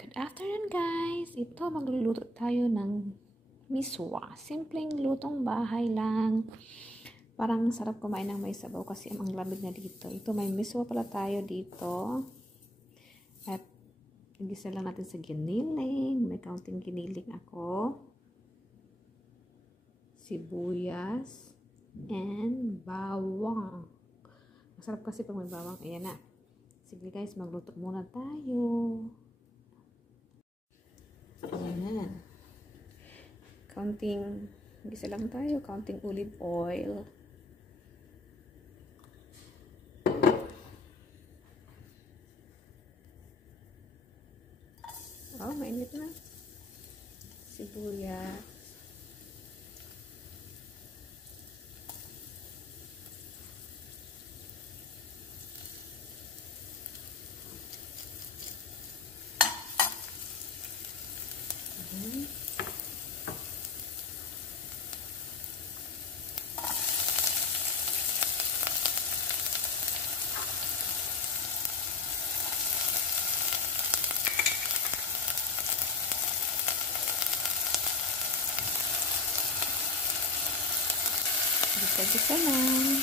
Good afternoon guys! Ito, magluluto tayo ng miswa. Simpleng lutong bahay lang. Parang sarap kumain ng may sabaw kasi ang lamig na dito. Ito, may miswa pala tayo dito. At igisa lang natin sa giniling. May kaunting giniling ako. Sibuyas. And bawang. Masarap kasi pag may bawang. Ayan na. Sige guys, magluto muna tayo. Ayan. Kaunting, gisa lang tayo, kaunting olive oil. Oh, mainit na. Sibuyas. Gisa-gisa lang.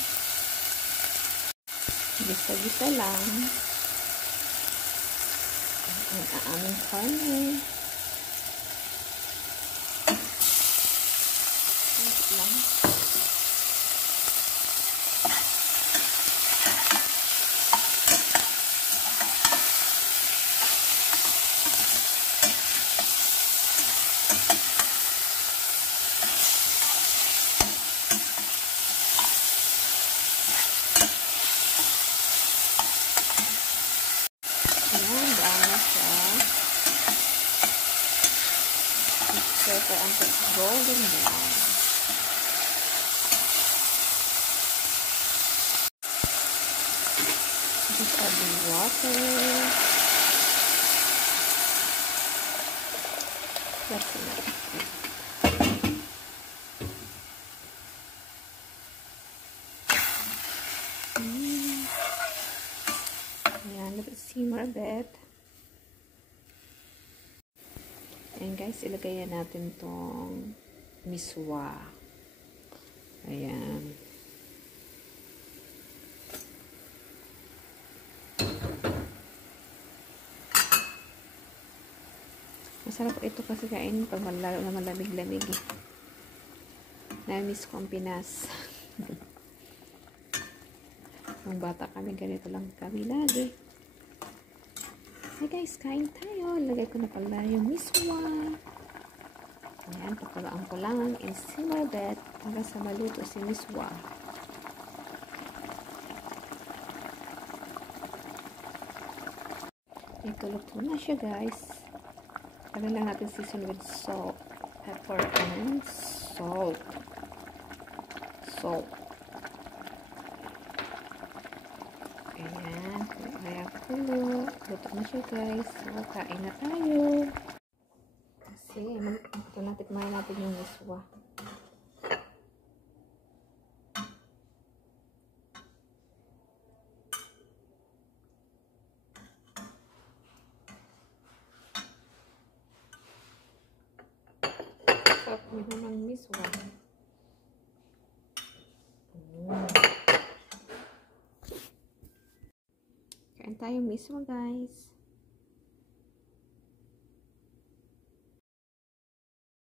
Gisa-gisa lang. Ang aming corner. Wait lang. Ayan, brown na siya. So, ang golden brown. Just add the water. That's enough. Ayan, let it simmer a bit. Ayan guys, ilagay natin tong miswa. Ayan. Masarap ito kasi kain pag malamig-lamig eh. Na-miss ko ang Pinas. Nung bata kami, ganito lang kami lagi. Hey guys, kain tayo. Lagay ko na pala yung miswa. Ayan, pakulaan ko lang and simmer that hanggang sa maluto si miswa. Ito, luto na siya guys. Lagyan lang natin season with salt, pepper, and salt. Ayan, kaya kulo. Luto na siya guys. So, kain na tayo. Kasi, ito na, tikmahin natin yung miswa. Sarap nyo ng miswa. Kain tayo miswa guys.